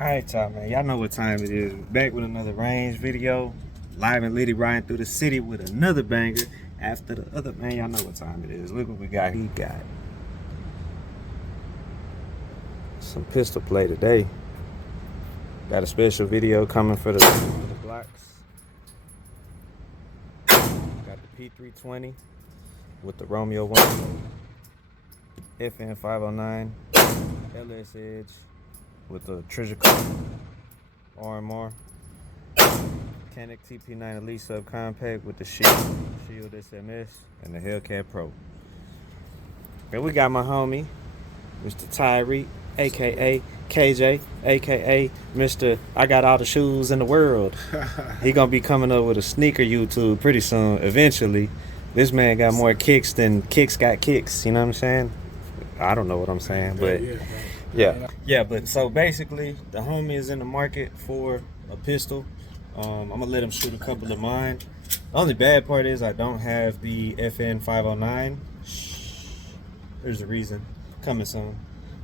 Alright, y'all, man. Y'all know what time it is. Back with another range video. Live and litty riding through the city with another banger after the other. Man, y'all know what time it is. Look what we got. He got some pistol play today. Got a special video coming for the Glocks. Got the P320 with the Romeo 1, FN 509, LS Edge with the Treasure Coat RMR, Mechanic TP9 Elite Subcompact with the Shield SMS, and the Hellcat Pro. And we got my homie, Mr. Tyree, aka KJ, aka Mr. I got all the shoes in the world. He gonna be coming up with a sneaker YouTube pretty soon, eventually. This man got more kicks than kicks got kicks, you know what I'm saying? I don't know what I'm saying, but yeah, but so basically the homie is in the market for a pistol. I'm gonna let him shoot a couple of mine. The only bad part is I don't have the FN 509. There's a reason, coming soon.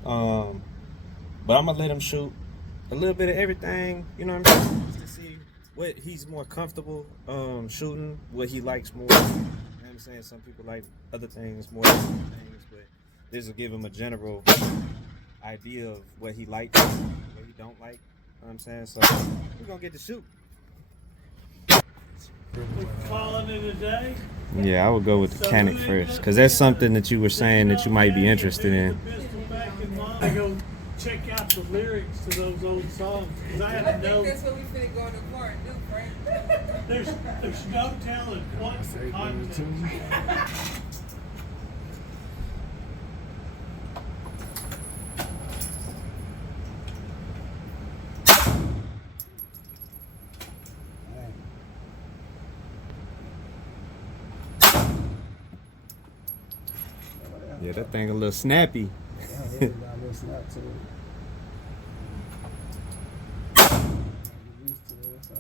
But I'm gonna let him shoot a little bit of everything, you know what I'm saying, just to see what he's more comfortable shooting, what he likes more. You know what I'm saying? Some people like other things more than other things, but this will give him a general idea of what he likes, what he don't like. You know what I'm saying? So we're gonna get to shoot. Calling it a day? Yeah, I would go with the Mechanic first, because that's something that you were saying that you might be interested in. I go check out the lyrics to those old songs. I think that's what we finna go in the car and do, Frank. There's no telling what's the context. Yeah, that thing a little snappy. Yeah, got a little snap to it. Used to it, so.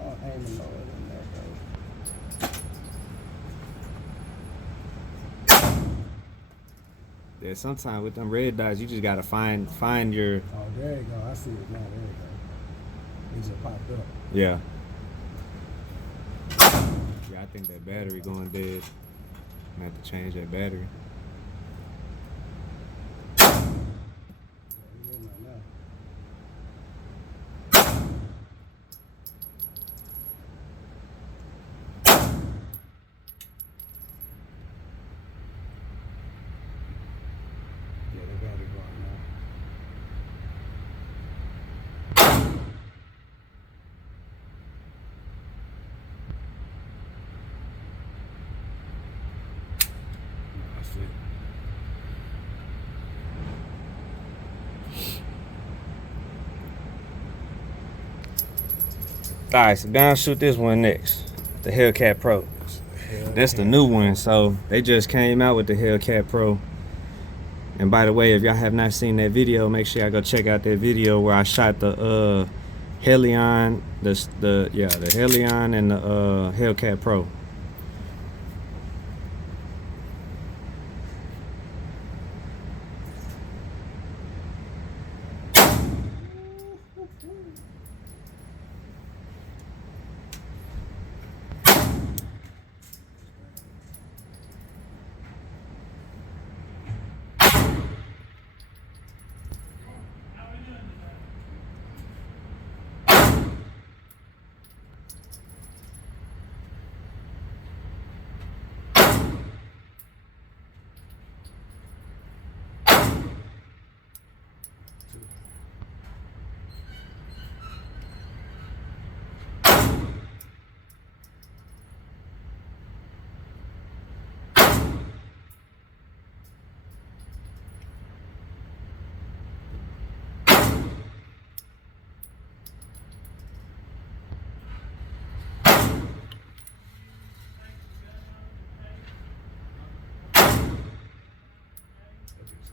Oh, aiming lower than that, though. Yeah, sometimes with them red dots, you just gotta find your. Oh, there you go. I see it now. There you go. It just popped up. Yeah. Yeah, I think that battery going dead. I have to change that battery. Yeah, you in right now. Yeah, the battery going now. That's it. Alright, so down shoot this one next. The Hellcat Pro. That's the new one, so they just came out with the Hellcat Pro. And by the way, if y'all have not seen that video, make sure y'all go check out that video where I shot the Helion, the Helion and the Hellcat Pro.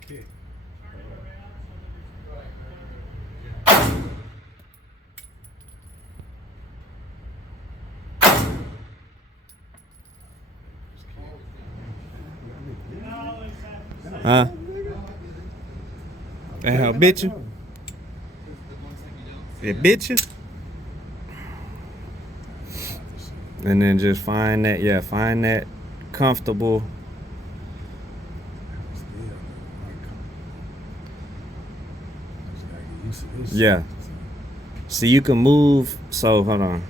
Kick. Huh? That how bit you? It bit you? And then just find that comfortable. Yeah. See, you can move. So, hold on.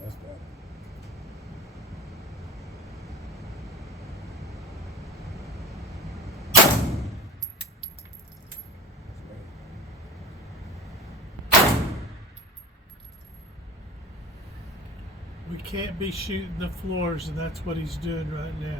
That's better. We can't be shooting the floors, and that's what he's doing right now.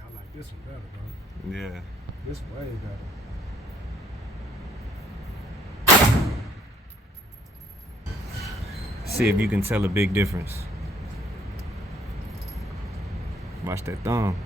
I like this one better, bro. Yeah. This way better. See if you can tell a big difference. Watch that thumb.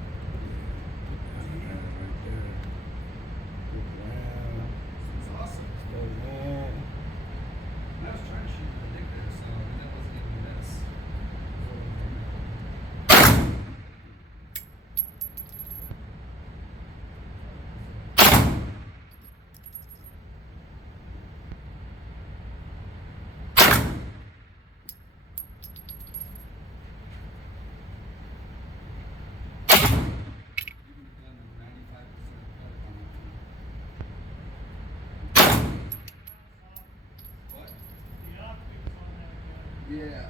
Yeah. Yeah,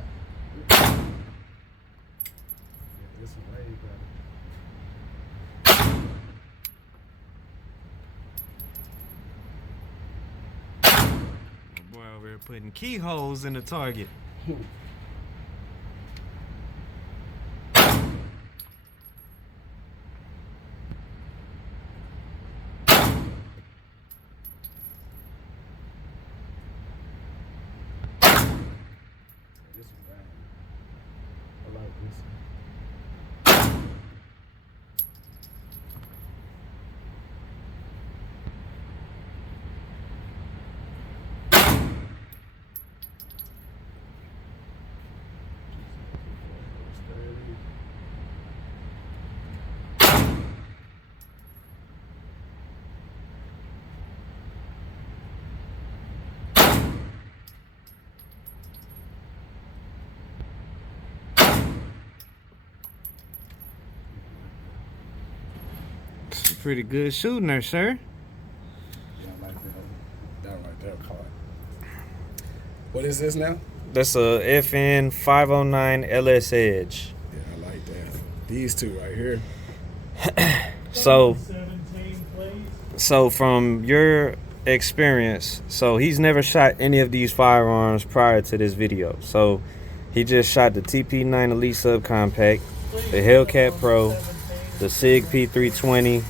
this one way better. Boy over here putting keyholes in the target. This one bad. I like this one. It's a pretty good shooting there, sir. Yeah, I like that. That right there caught. What is this now? That's a FN 509 LS Edge. Yeah, I like that. These two right here. So 17, please. So from your experience, so he's never shot any of these firearms prior to this video. So he just shot the TP9 Elite Subcompact, the Hellcat Pro, the SIG P320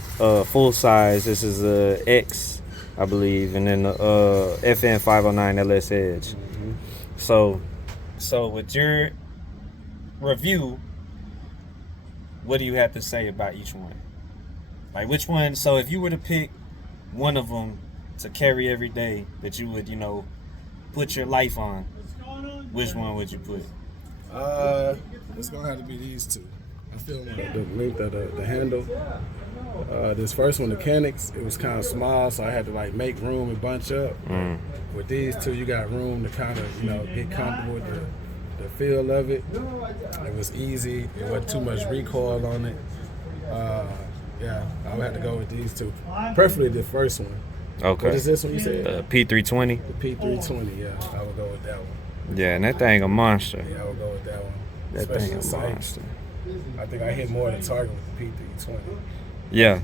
full size. This is a X, I believe, and then the FN 509 LS Edge. So with your review, what do you have to say about each one? Like which one? So if you were to pick one of them to carry every day that you would, put your life on, What's going on? which one would you put? It's gonna have to be these two. I still want the length of the handle. This first one, the Mechanics, it was kind of small, so I had to like make room and bunch up. With these two, you got room to kind of, get comfortable with the feel of it. It was easy. It wasn't too much recoil on it. Yeah, I would have to go with these two. Preferably the first one. Okay. What is this one you said? P320. The P320, yeah. I would go with that one. Yeah, and that thing a monster. Yeah, I would go with that one. That Especially thing the a sight. monster. I think I hit more than target with the P320. Yeah,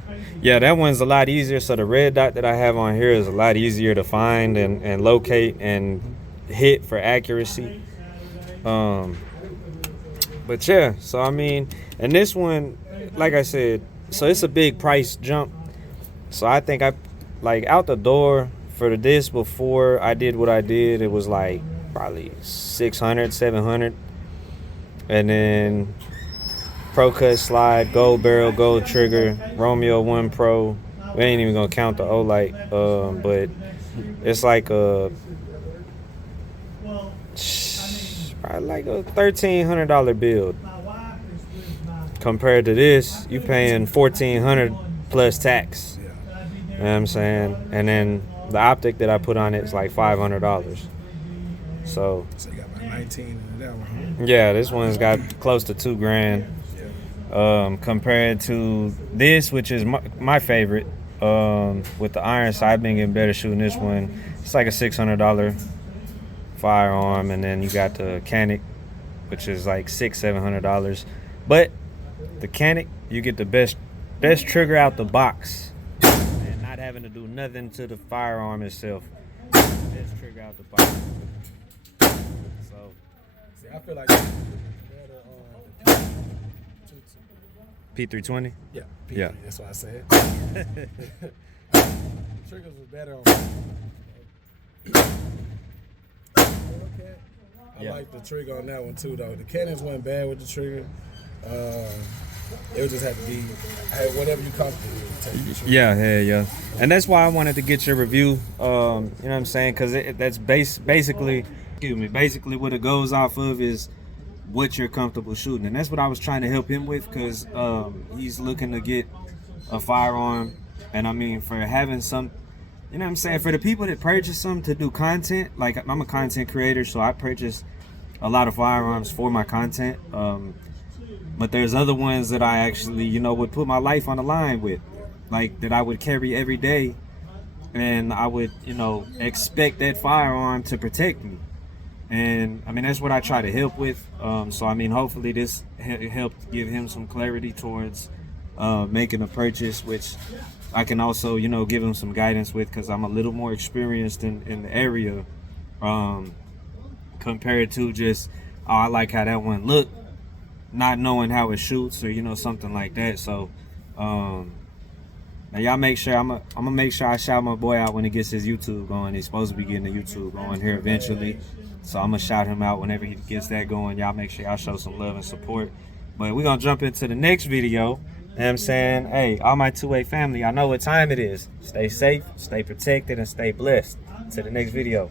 that one's a lot easier. So the red dot that I have on here is a lot easier to find and locate and hit for accuracy. But yeah, so I mean, and this one, like I said, so it's a big price jump. So I think I, like, out the door for this before I did what I did, it was like probably 600, 700. And then Pro Cut Slide, Gold Barrel, Gold Trigger, Romeo 1 Pro. We ain't even gonna count the Olight, but it's like probably like a $1,300 build. Compared to this, you paying $1,400 plus tax. You know what I'm saying? And then the optic that I put on it is like $500. So you got about 19 in that one, huh? yeah, this one's got close to $2,000. Compared to this, which is my favorite, with the iron. So I've been getting better shooting this one. It's like a $600 firearm, and then you got the Canic, which is like $600-700. But the Canic, you get the best trigger out the box, and not having to do nothing to the firearm itself. Best trigger out the box. So See, I feel like it's better on the P320. Yeah, Yeah. That's what I said. Triggers was better on. I like the trigger on that one too, though. The Cannons wasn't bad with the trigger. It would just have to be whatever you comfortable with. Yeah. And that's why I wanted to get your review. You know what I'm saying? Because that's basically what it goes off of is what you're comfortable shooting, and that's what I was trying to help him with, because he's looking to get a firearm. And I mean, for having some, you know what I'm saying, for the people that purchase them to do content, like I'm a content creator, so I purchase a lot of firearms for my content. But there's other ones that I actually, would put my life on the line with, like that I would carry every day, and I would, expect that firearm to protect me. And I mean, that's what I try to help with. So I mean, hopefully this helped give him some clarity towards making a purchase, which I can also, give him some guidance with, because I'm a little more experienced in the area, compared to just, oh, I like how that one looked, not knowing how it shoots, or something like that. So now y'all make sure I'm gonna make sure I shout my boy out when he gets his YouTube going. He's supposed to be getting the YouTube going here eventually, so I'm gonna shout him out whenever he gets that going. Y'all make sure y'all show some love and support. But we're gonna jump into the next video. You know what I'm saying? Hey, all my 2A family, I know what time it is. Stay safe, stay protected, and stay blessed. To the next video.